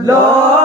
Oh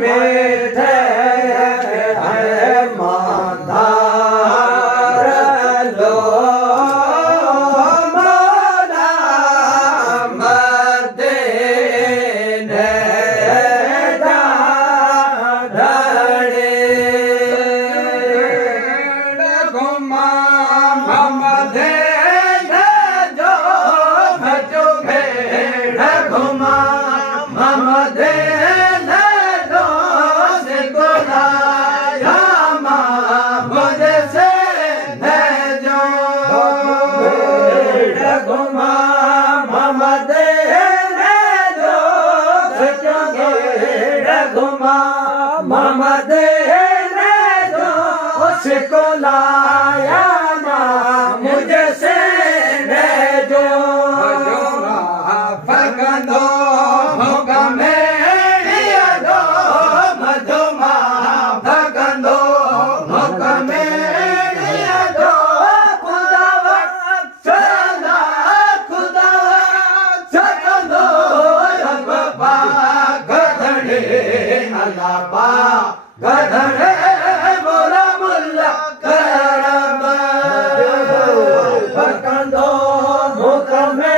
मीठे है माधार लो मोला मदीने जाधड़े घुमा मदीने जो भजो भेड़ घुमा मदीने जो सिकोलाया मुझसे भेजो भेड़ घुमा मदीने जो भेड़ घुमा मदीने जो सिकोलाया मुझसे भेजो फकंदो भोगमे दो मधुमा फकंदो भोगमे दो खुदावा सदा खुदावा सकंदो रब पा गधड़े अल्लाह पा गधड़े मोला मुल्ला करब फकंदो भोगमे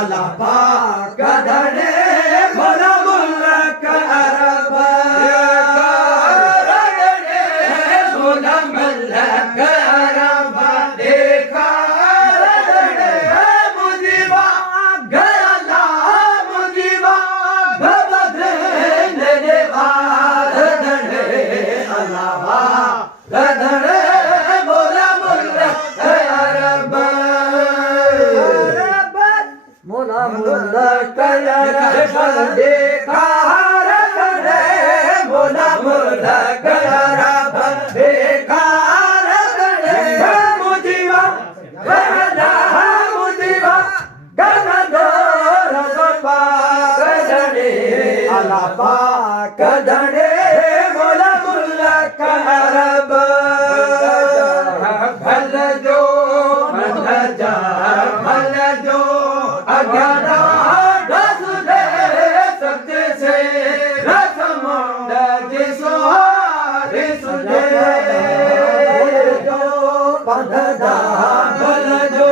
अल्लाह पाक गधड़े मोला मुल्ला करब गधड़े मोला मुल्ला करब देखा गधड़े मुजीबा गला मुजीबा गधड़े देवा गधड़े अल्लाह गधड़े मोला मुल्ला करब मोला मुल्ला करब देखा रगड़े मोला मुल्ला करब देखा रगड़े मुजीबा गला मुजीबा गधड़ो रब पाक गधड़े अल्लाह पाक गधड़े मोला मुल्ला करब भल जो भल जा भल जो अज्ञाना दस दे सत्य से रसमंद जिसो रिसुदे जो बंधदा भल जो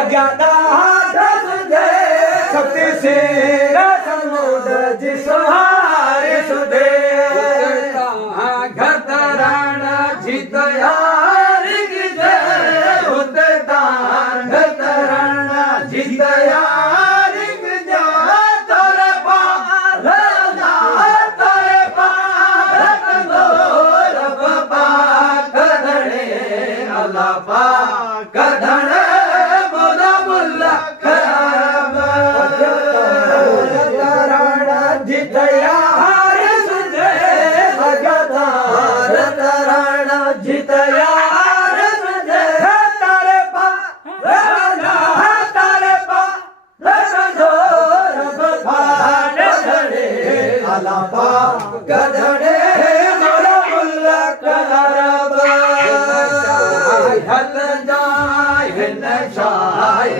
अज्ञाना दस दे सत्य से रसमंद जिसो रिसुदे घतरण जितया जितया अल्लाह पाक गधड़े मोला मुल्ला करब जितया रिसुदे गदार तरण जितया रिसुदे तारे पा तारे पा रब पाक गधड़े अल्लाह पाक गधड़े मोला मुल्ला करब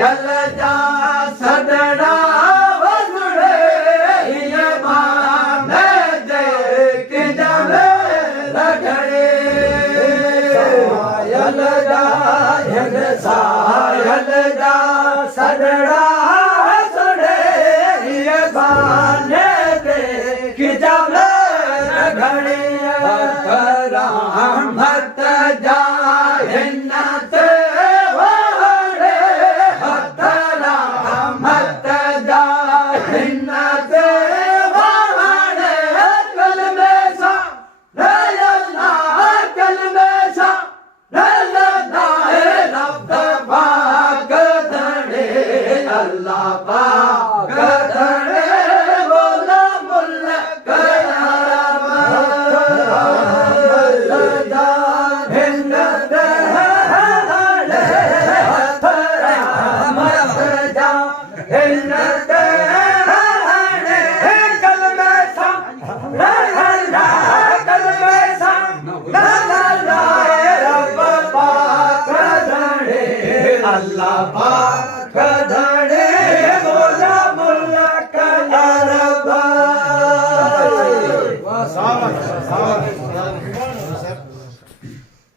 हल जा सदड़ा वसुड़े ये माने जे कि जावे लगड़े हल जा सदड़ा वसुड़े ये माने जे कि जावे लगड़े भक्त जा हिन्नत शाबाश शाबाश